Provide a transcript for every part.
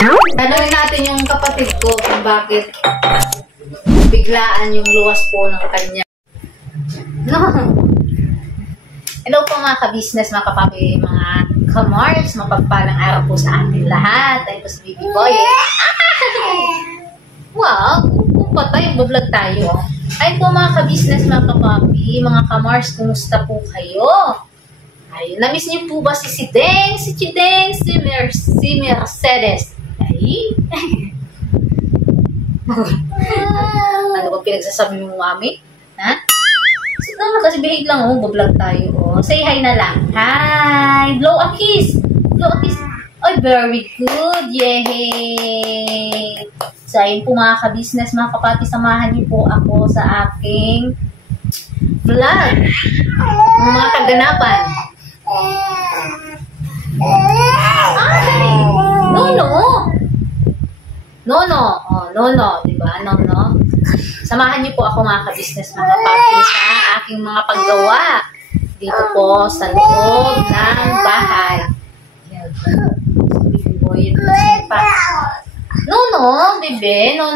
Tanungin natin yung kapatid ko kung bakit biglaan yung luwas po ng kanya. No. Hello po mga ka-business, mga kapamilya, mga ka-Mars, mapagpalang araw po sa ating lahat. Tayo po si Baby Boy. Wow, kung patay, vlog tayo. Ay po mga ka-business, mga kapapi, mga ka-Mars, kumusta po kayo? Ay, na-miss niyo po ba si Chideng, si Mercedes? Ay. Ano ba pinagsasabi mo, mami? Ha? So, kasi behave lang, vlog tayo. Say hi na lang. Hi! Blow a kiss! Blow a kiss! Ay, very good! Yay! So, ayun po mga ka-business, mga kapati, samahan niyo po ako sa aking vlog. Mga kaganapan. Ay! No. Diba? No. Samahan niyo po ako mga ka-business, mga kapati, sa aking mga paggawa. Dito po sa loob ng bahay. Baby boy, pa. No, bebe. No.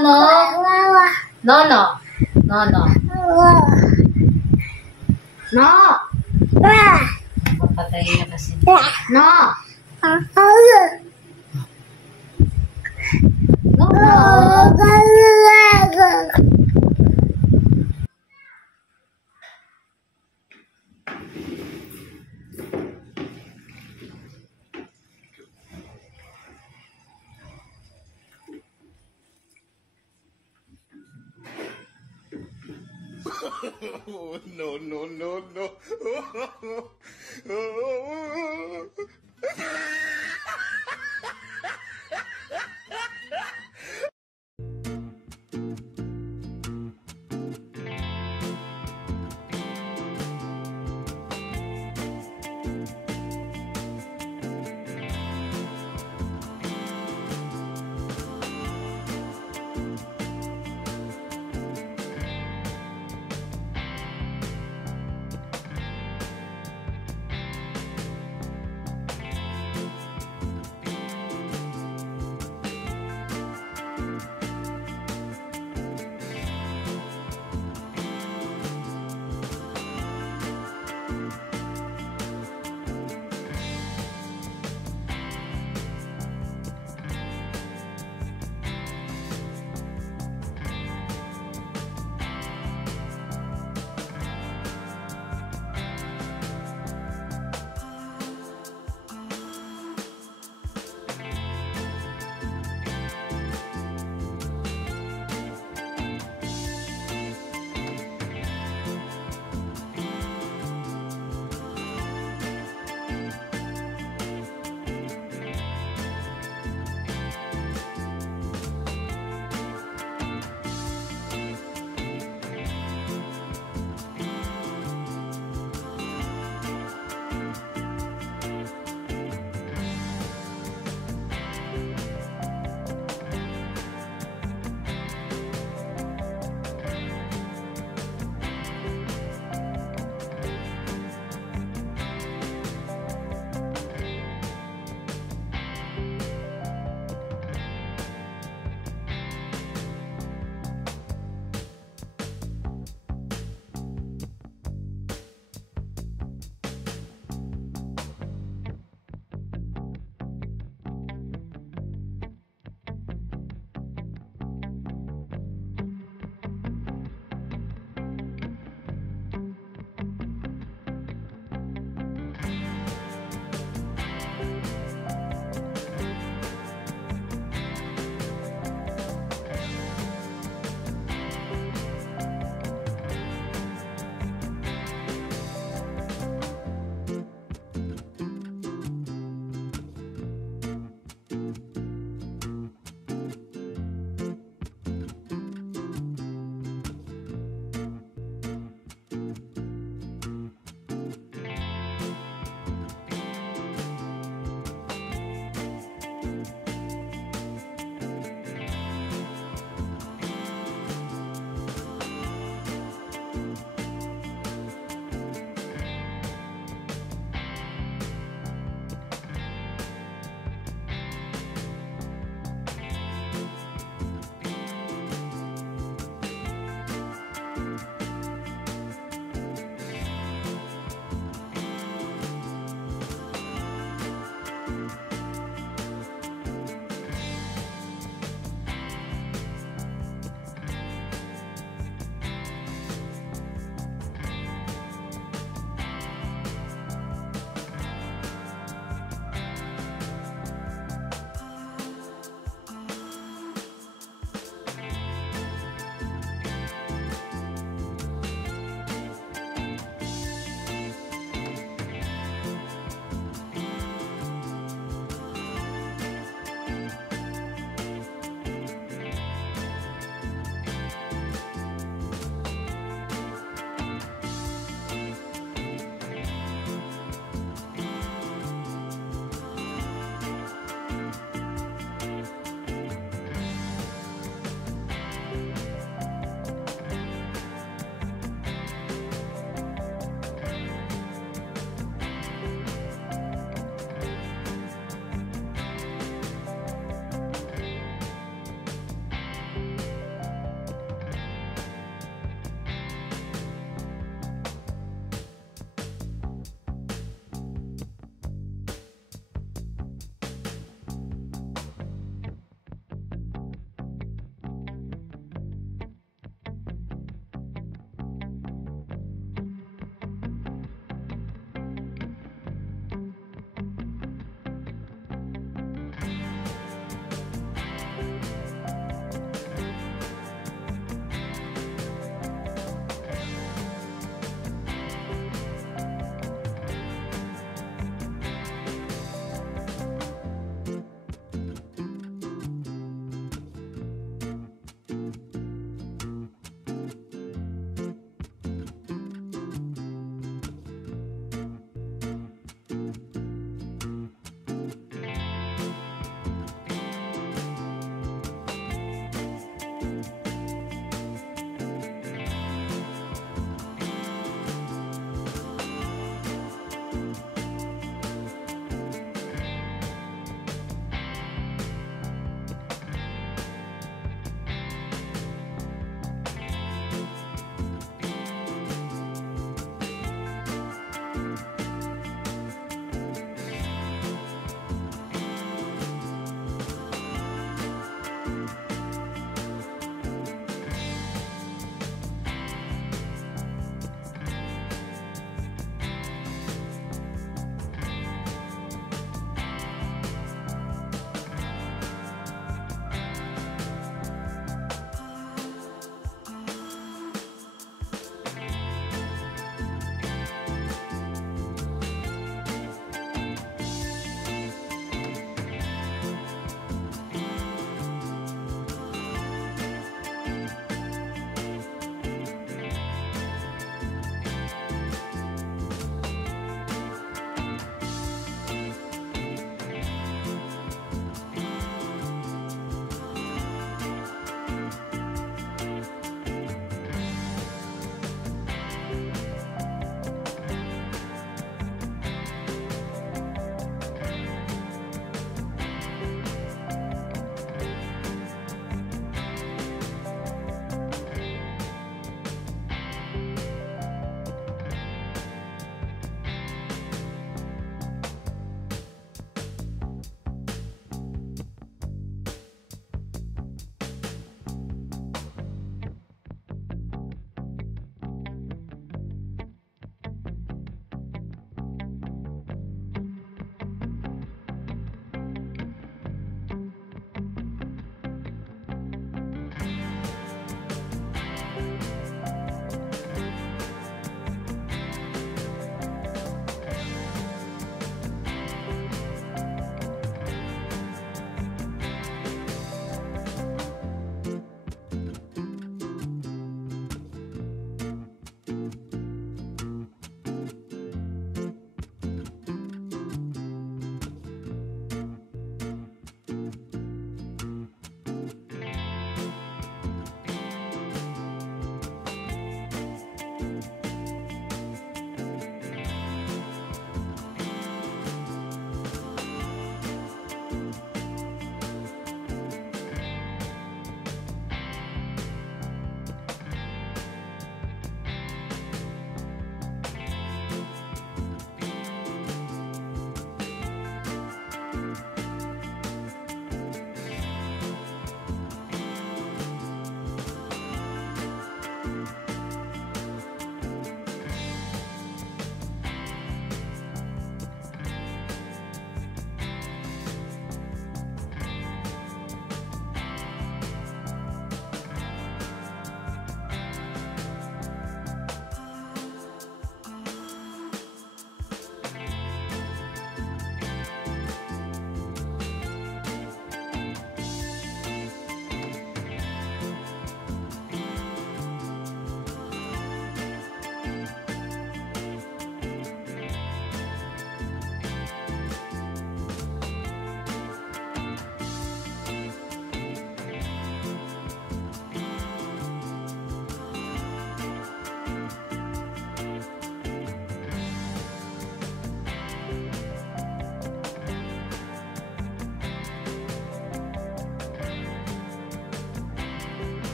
Papatay na kasi. No. No.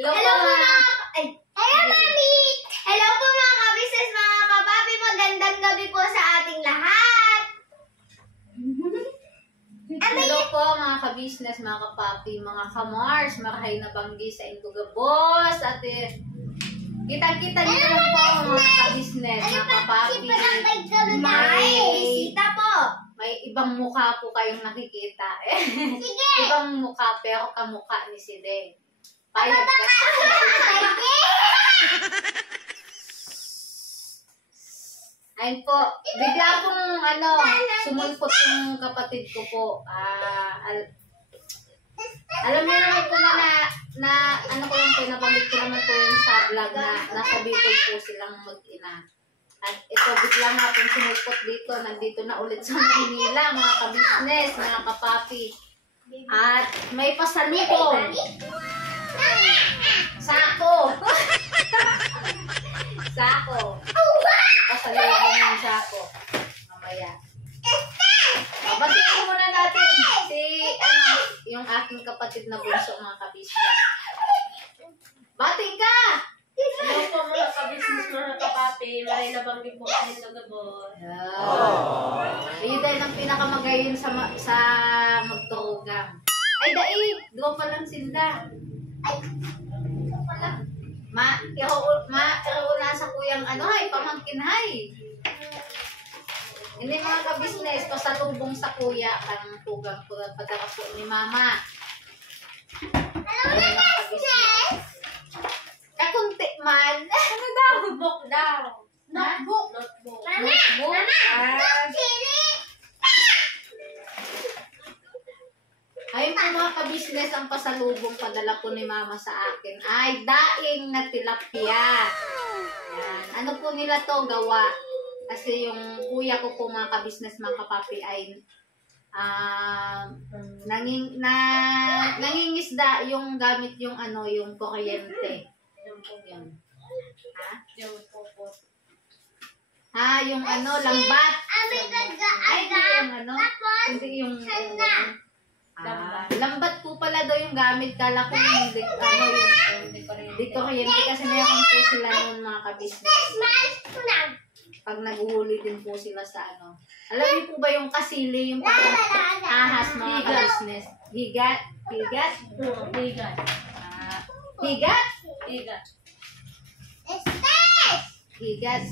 Hello po mga... Hello, Mami! Hello po mga ka-business, mga kapapi. Magandang gabi po sa ating lahat. Hello po mga ka-business, mga kapapi, mga ka-Mars, marahay na banggi sa Induga Boss. At kita-kita niyo lang po mga ka-business, mga kapapi. May bisita po. May ibang mukha po kayong nakikita. Sige. Ibang mukha pero kamukha ni si Den. Payag ka. Ayun po, bigla pong sumulpot yung kapatid ko po. Alam niyo naman po na ano ko lang po, nabanggit ko naman po yun sa vlog na nasa Bicol po silang mag-ina. At ito bigla nga pong sumulpot dito, nandito na ulit sa Manila, mga ka-business, mga kapapi. At may pasalubong. Sako. Sako. Pasalubong yung sako. Mamaya. Batiin ko muna natin si, yung aking kapatid na bunso, mga kabisnes. Bating ka! Hello po mga ka-business, mga kapapi. Maray na banggi po sa Induga Boss. Ayun dahil ang pinakamagayon sa magturugang. Ay, daig! Doon pa lang sinda. Ay, doon pa lang. Iro sa kuyang pamangkin hay. Hindi mga ka-business, pasalubong sa kuya, kang tugang padara po ni mama. Hello, mga ka-business. Kakunti man. Ano daw? Notebook daw. Notebook. Notebook. Notebook. Ayun po mga ka-business, ang pasalubong padala po ni mama sa akin ay daing na tilapia. Yan. Ano po nila to gawa? Kasi yung kuya ko po mga ka-business, mga kapapi ay nangingisda yung gamit yung yung kuryente. Yung po yan. Ha? Yung po. Ha, yung lambat. Ay, hindi yung lambat po pala daw yung gamit. Kala ko yung di kuryente kasi meron po sila nun mga ka-business. Pag naguhuli din po sila sa Alam niyo po ba yung kasili, yung ahas mga ka-business? Higat? Higat? Higat. Higat? Higat. Higat.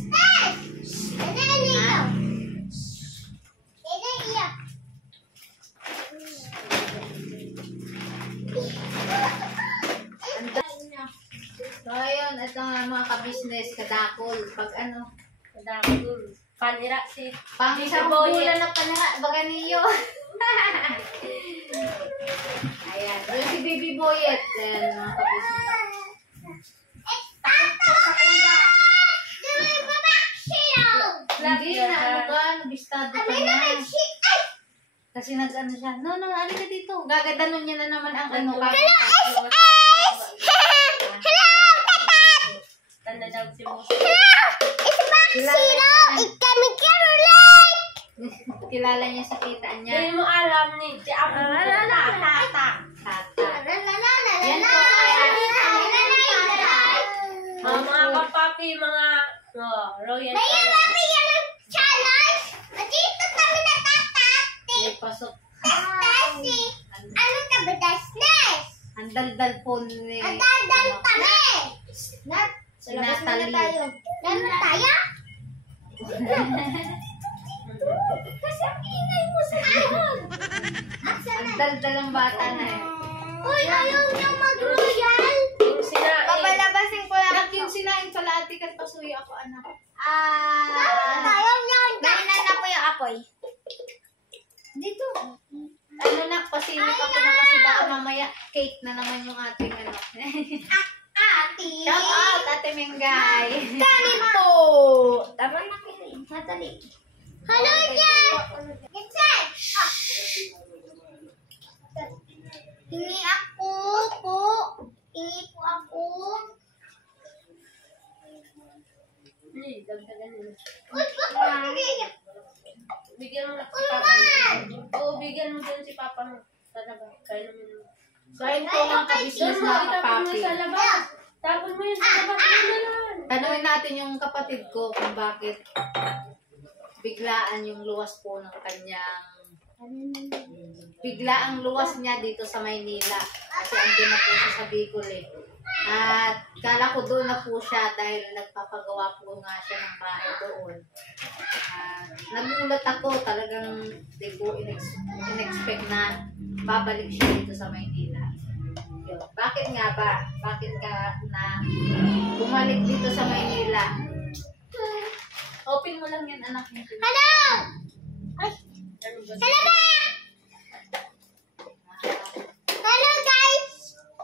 So, ayun, ito nga mga ka-business, kadakol. Pag Kadakul. Panira si pang isang bulan na panira, baga niyo. Ayan, yun si Baby Boyet. Ayan, mga ka-business. Hindi na, nabistado ka na. Kasi siya. No, ano ka dito? Gagadanon niya na naman ang Tanda daw si Musa. Kilala niya sa kita niya. Hindi mo alam ni si Apo mo. Tata. Yan po kaya. Mga kapapi, mga royal. May pasok. Ang daldal po ni... Sa labas muna tayo. Lalo tayo? Kasi ang ingay mo sa ahon. Ang daldal ang bata na eh. Uy, ayaw niyang mag-royal. Yung sinain. Papalabasin ko lang. Anak yung sinain pala ate kat pasuyo ako anak. Ayaw niyang. Dalinan na po yung apoy. Dito. Pasilip ako na kasi baka mamaya cake na naman yung ating Ate. Shout out, Ate Mengay. Ganito. Tama na kayo. Madali. Hello, Jack. Gitsen. Hingi ako po. Hingi po ako. Hindi, dagdagan nila. Uy, Bigyan mo na si Papa mo. Oo, bigyan mo din si Papa mo. Talaga, kaya naman mo. So, ayun po mga ka-business mga Itapon mo kapapi. sa labas. Tapon mo yun sa labas. Ano na lang. Tanungin natin yung kapatid ko kung bakit biglaan yung luwas po ng kanyang biglaang luwas niya dito sa Maynila. Kasi andun na po siya sa Bicol eh. At kala ko doon na po siya dahil nagpapagawa po nga siya ng bahay doon. Nagulat ako, talagang di ko in-expect na babalik siya dito sa Maynila. Yun. Bakit nga ba? Bakit ka na bumalik dito sa Maynila? Open mo lang yan, anak mo. Hello! Ay, Ano ba? hello ba? Hello guys!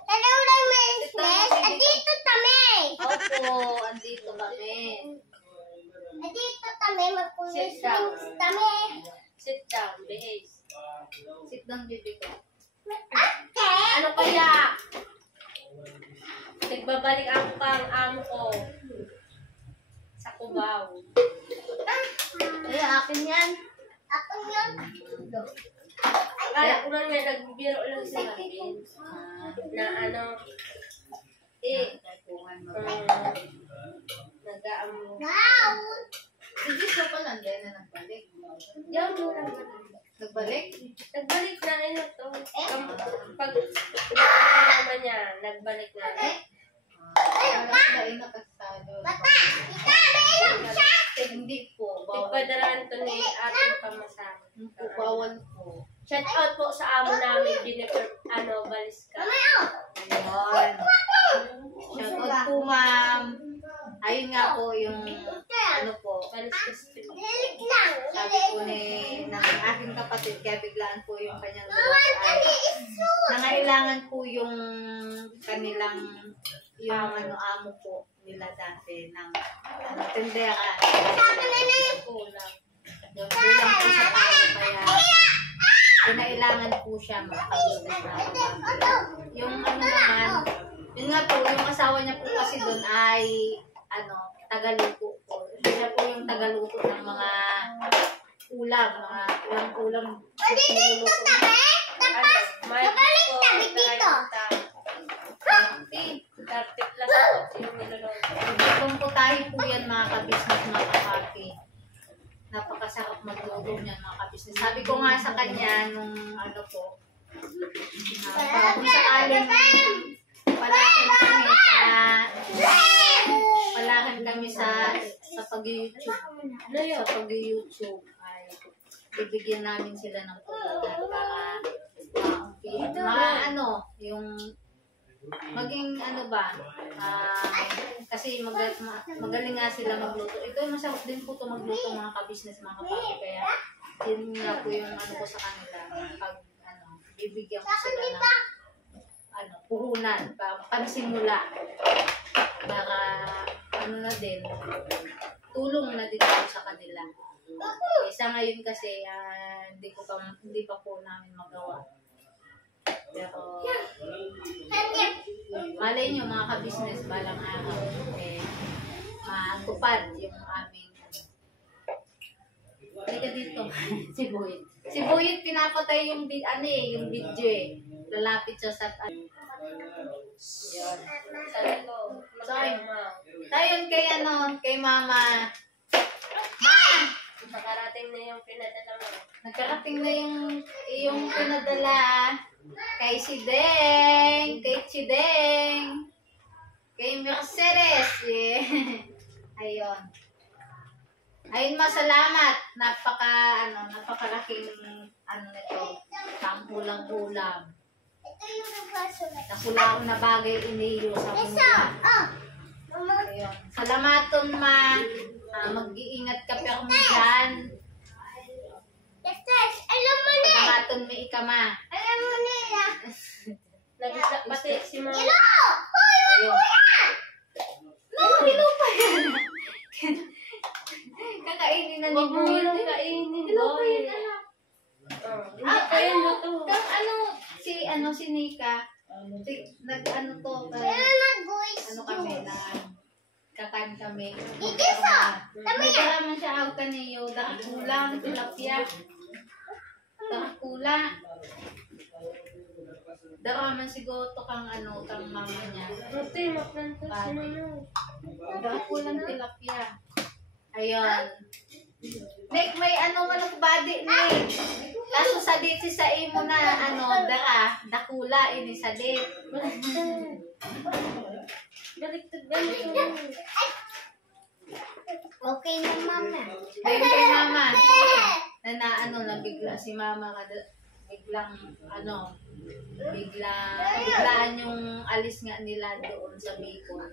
Hello lang business! Andito kami! Opo, andito kami. Andito kami, magpulis Sit down. kami. Sit down, behave. Sit down, baby ko. Okay! Ano kaya? Nagbabalik ako kang amo ko. Sa Cubao. Ay, akin yan. Ako yun. Akala ko lang may nagbibiro lang si Marvin. Na ano, nag-aamo. Wow! Sige, siya pa lang din na nagbalik. Yan mo lang. Nagbalik? Nagbalik na rin ito. Pag naman niya, nagbalik na rin. Wala sila ay nakasado. Bata! Ika! Mayroon siya! Hindi po, bawal. Tigpadaraan to ni ating pamasahe. Hindi po, bawal po. Shout out po sa amo namin, Jennifer, Baliska. Mamaya! Ayun. Shoutout po, ma'am. Ayun nga po yung, ano po, Baliska Street. Hilig lang! sabi po ng aking kapatid, kaya biglaan po yung kanyang Mama, luwas ay dali isu! nangailangan po yung kanilang yung amo po nila dati ng tendera. Sabi na na yung Kulang. Yung kulang po sa tao kaya kinailangan po siya makapagod na yung naman, yun nga po, yung asawa niya po kasi doon ay tagaluto po. Siya po yung tagaluto ng mga ulam, mga ulam-ulam. dito tabi! Tapos, May magaling po, tabi dito! 30 plus po yung niluluto. Kung po tayo po yan mga kabisnes, mga kapati. Napakasarap magluto niyan mga kabisnes. Sabi ko nga sa kanya nung po, kung sakaling palakan kami sa pag-YouTube. Sa pag-YouTube ay bibigyan namin sila ng puhunan para yung maging kasi magaling nga sila magluto. Ito masarap din po ito magluto mga kabisnes, mga kapati. Kaya yun nga po yung ko sa kanila. Pag bibigyan ko sila ng puhunan, pansimula. Para na din, tulong na din po sa kanila. Isa ngayon kasi hindi pa po namin magawa. Pero malay nyo mga ka-business balang araw matupad yung aming halika dito. Si Boyet pinapatay yung yung video lalapit siya sa yun. Sabi ko, Tayon kay mama. nakarating na yung pinadala mo. Nagkarating na yung pinadala kay Sideng, kay Chideng, kay Mercedes. Ayun. Ayun, masalamat. Napakalaking nito. Panghulang-hulang. Ito yung nagkaso na. Nakulaon na bagay iniyo sa mula. Ayun. Salamaton ma. Mag-iingat ka pero mo dyan. Alam mo na! Salamaton may ikama. Alam mo na yan! Nagisa pati si Mama. Hello! Ayun. Hilo pa yan. Kakainin na ni Huwag mo Boy. nang kainin, Hilo pa boy. yan, anak. Hindi kayo luto. Si Nika, kami na kakain kami. Nagdala man siya ako kaniyo, kulang, tilapia. Kula. Daraman siguro to kang ano, kang mama niya. Ate, maplanta si Mama. Dakulang tilapia. Ayun. Nek, may ano manok body, Nek. Kaso sa date sa imo na, ano, dakula, ini sa date. Baliktad. Okay na, Mama. Ayun kay mama. Na ano lang, bigla si mama biglang biglaan yung alis nga nila doon sa Bicol.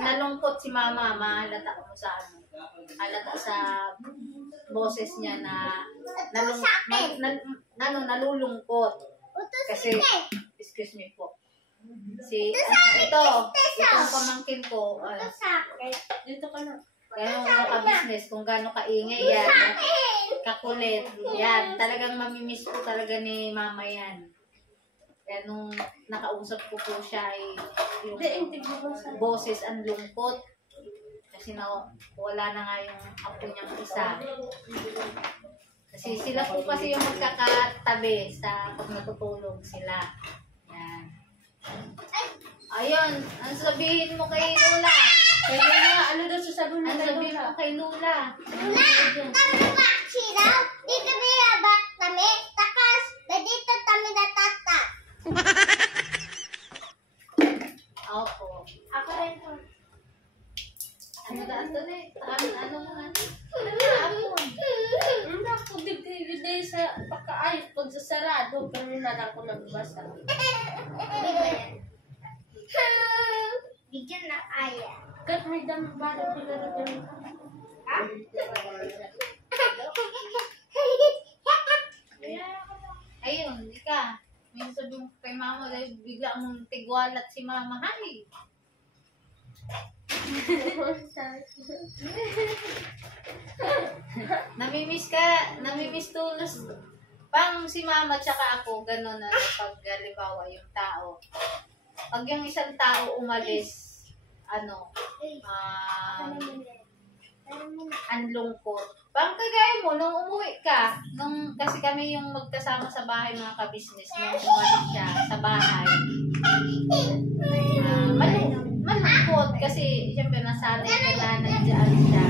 Nalungkot si mama, mahalata mo sa ano. Halata sa boses niya na nalulungkot. Kasi, excuse me po. Itong pamangkin ko, Dito ka na. gano'ng ka-business, kung gano'ng kaingay yan, kakulit, yan, talagang mamimiss ko talaga ni mama yan. Kaya nung nakausap ko po siya, yung boses ang lungkot. Kasi wala na nga yung apo niyang isa. Kasi sila po kasi yung magkakatabi sa pag natutulog sila. Yan. Ayun, ang sabihin mo kay Lola. Kaya nga, ano daw sasabihin mo Ang kay sabihin Lola? mo kay Lola. Kami ba sila? Dito binabat kami. Takas, dito kami natata. Opo. Ako rin po. Ano daan to na eh? Ano mga hapon? Hindi ako digday sa pagkaayos. Pag sasarado, kami na lang ako nagbasa. Bigyan na kaya. Kahit may dami ba na pinaragyan ka? Ayun, ika. May sabihin ko kay mama dahil bigla mong tigwalat si mama. Hay! Namimiss tulos. Pang si mama tsaka ako, gano'n na pag halimbawa yung tao. Pag yung isang tao umalis, ang lungkot. Parang kagaya mo, nung umuwi ka, kasi kami yung magkasama sa bahay mga ka-business, nung umalis siya sa bahay. Malungkot kasi siyempre nasanay ka na nandiyan siya.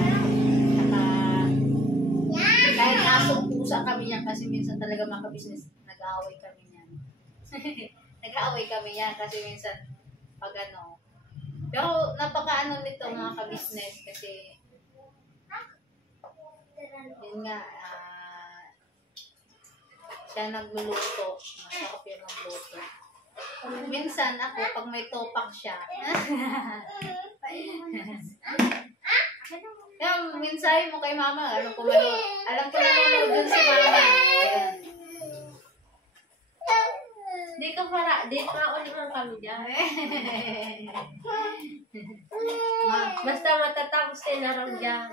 Saka, kahit asong pusa kami yan kasi minsan talaga mga ka-business, nag-aaway kami yan. Nag-aaway kami yan kasi minsan pag ano. Pero napaka-ano nito mga ka-business kasi yun nga, siya nagluluto. Masarap yun magluto. Minsan ako, pag may topak siya, yung minsan mo kay mama, alam ko nanonood dun si mama. Ayan. Di ka para, di ka ulit ang kami dyan. Basta matatapos din na rin dyan.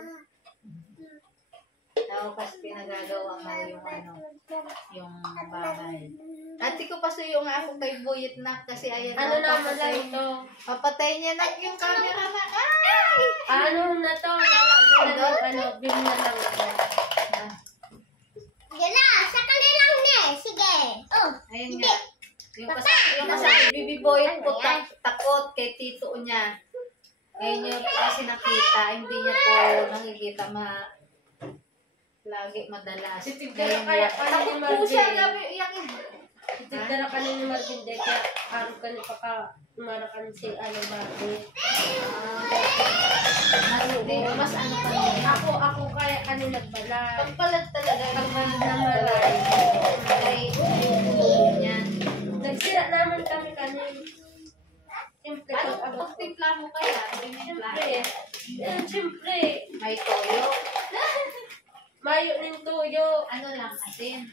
Tapos pinagagawa mo yung bahay. Dati ko pasuyong ako kay Boyet na kasi ayan. Ano naman lang ito? Papatay niya na yung camera na. Ano na to? Bili na lang ito. Yan na, sakali lang niya. Sige. Oh, Ayun nga. Yung kasama, Bibi Boyet po takot kay tito niya. Ngayon niya po kasi nakita, hindi niya po nakikita lagi madalas. Sitigdara kaya takot po siya, gabi iyakin. Sitigdara ka ni Marvin de kaya araw ka ni paka umarakan si Barbie. Mas ano pa niya. Ako kaya ano nagbalat. Pagpalat talaga. Pagbalat na maray. Ay, yung niyan. Nagsira naman kami kanin. Siyempre, Pagtimpla mo kaya? Siyempre, May toyo. mayo ng tuyo. Ano lang, asin.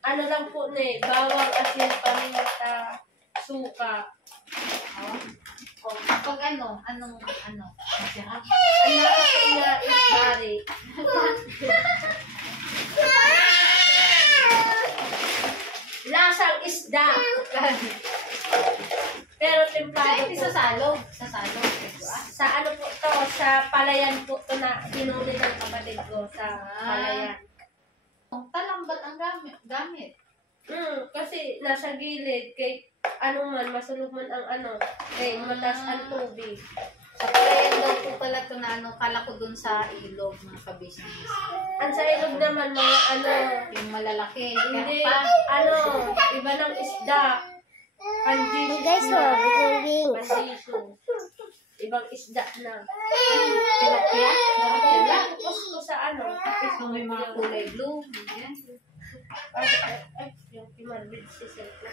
Ano lang po ni, bawang, asin, paminta, suka. O, pag anong. Masarap. Ang nakapin na isbari. Lasang isda. Pero templado Hindi po. sa salog. Sa ano po to, sa palayan po to na hinuli ng kapatid ko sa palayan. Talambat ang gamit. Kasi nasa gilid, kay ano man, masulog man ang ano, kay mataas ang tubig. Sa palayan daw po pala ito na ano, kala ko dun sa ilog mga kabisnes. Ang sa ilog naman, mga ano, Yung malalaki. hindi, Kaya pa, ano, iba ng isda. Panjisyo. Guys, we're moving. Panjisyo. Ibang isda na. tilapia. Tilapia. Tapos ko sa ano, tapos So, may mga kulay blue. Ayan. ay, yung kimarbid si Selko.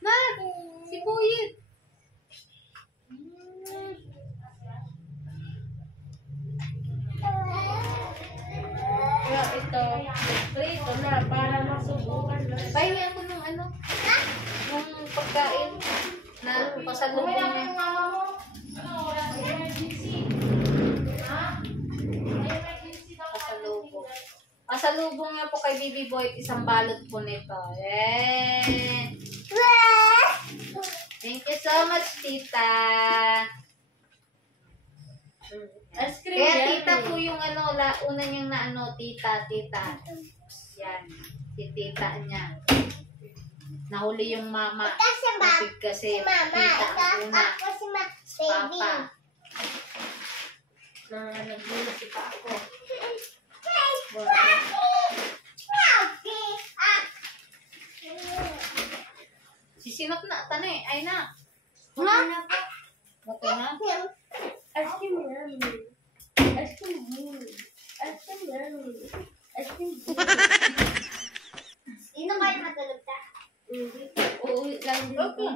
Na! Si Buyit! Kaya ito, prito na, para masubukan na. Pahingi ako ng ano? Yung pagkain na pasalubong niya. Pasalubong. Pasalubong niya po kay Bibi Boy isang balot po nito. Eh. Thank you so much, tita. Ice cream Kaya yan. tita po yung ano, una niyang na ano, tita. Yan. Si tita niya. Nahuli yung mama. Kasi tita ang una. Ako si baby. Papa. Nagbuli si pa ako. Sisinap na, tane. Ay na. Ha? Okay na. Ice cream yan. Ice cream yan. Ice cream yan. Ice cream yan. Sino kayo matulog ka? Uuwi lang din po.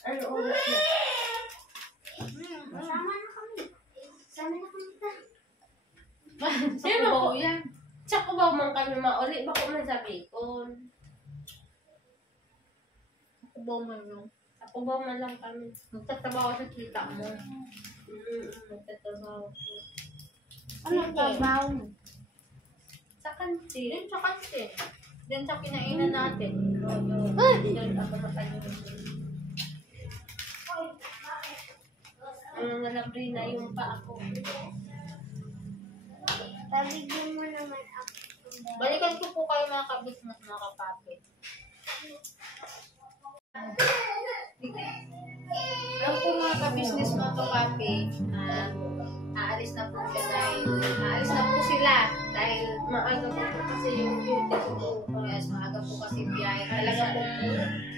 Ano oras na? Sama na kami. Sama na kami ka. Sino Sa ko? kubaw yan. Tsaka ba man kami mauli? Bako man sa bacon. Kubaw man yung. Ako ba man lang kami? Magtatrabaho sa tita mo. Magtatrabaho po. Ano trabaho mo? Sa kantin. Yan sa kantin. Yan sa kinainan natin. Yan ako matayo. Nalabri na yung pa ako. Pabigyan mo naman ako. Balikan ko po kayo mga kabisnes, mga kapapi. Alam po mga kabisnes, mga kapapi, aalis na po sila dahil Maaga pa po kasi yung duty ko. yes, maaga po kasi biyahe. Talaga po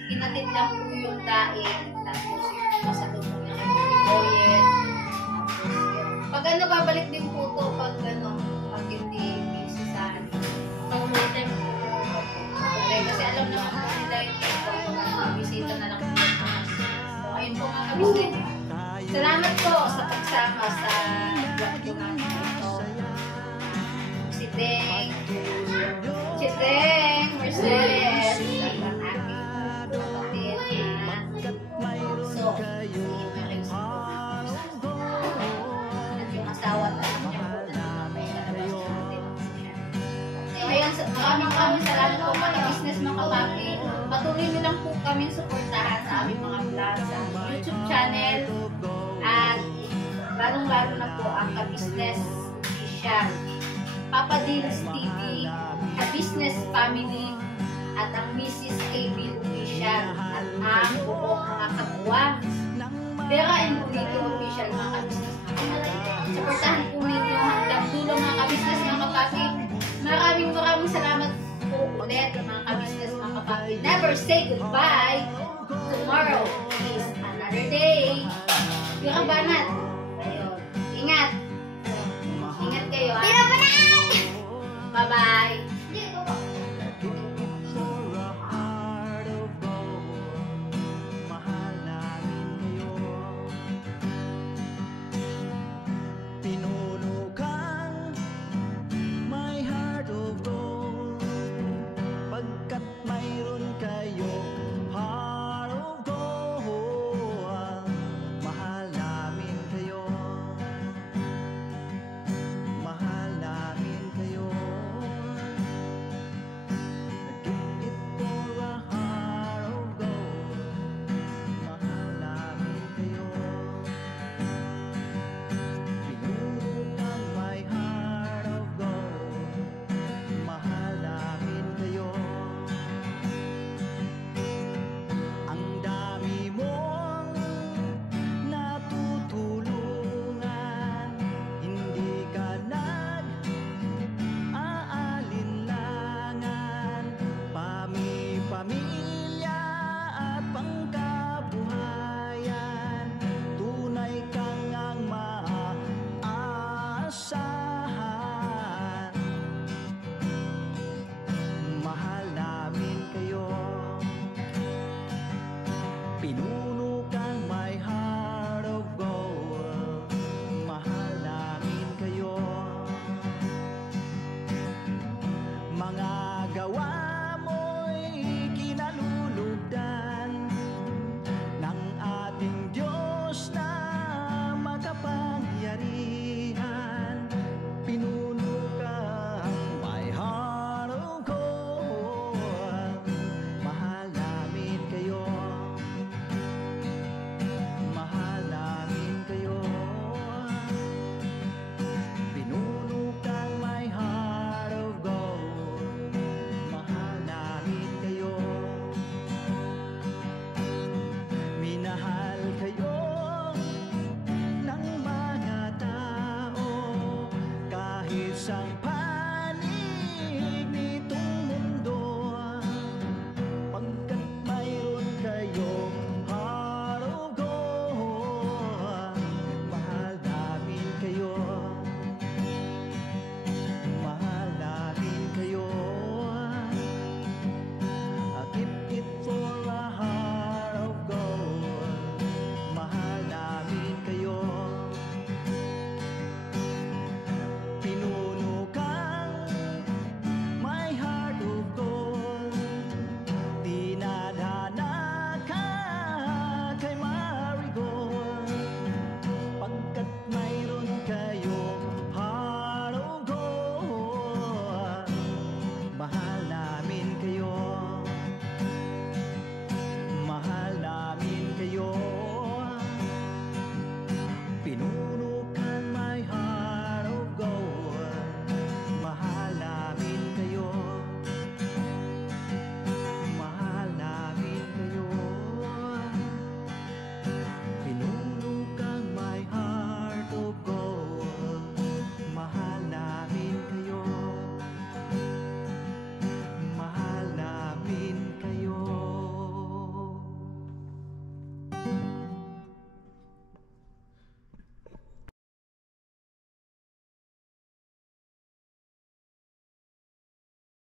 hinatid lang po yung daing tapos yung pasalubong niya kay Bibi Boyet. Pag ano, babalik din po to pag ano, pag hindi busy sa ano. Pag may time po. Okay, kasi alam naman po nila yung bisita na lang po. So, ayun po mga kabisnes. Salamat po sa pagsama sa vlog ko namin ito. Si Deng, Mercedes, at ang aking kapatid na so, at yung asawa at anak niya po na may kalabas natin. Ngayon, maraming salamat po mga business mga kapapi. Patuloy nyo lang po kami suportahan sa aming mga vlog sa YouTube channel at lalong-lalo na po ang Ka-Business Official, Papa Dils TV, Ka-Business Family, at ang Mrs. KB Official, at ang buong mga katuwang Vera and Bonito Official, mga Ka-Business. Suportahan po ninyo hanggang dulo mga Ka-Business mga kapapi. Maraming salamat po ulit mga Ka-Business mga kapapi. Never say goodbye. Tomorrow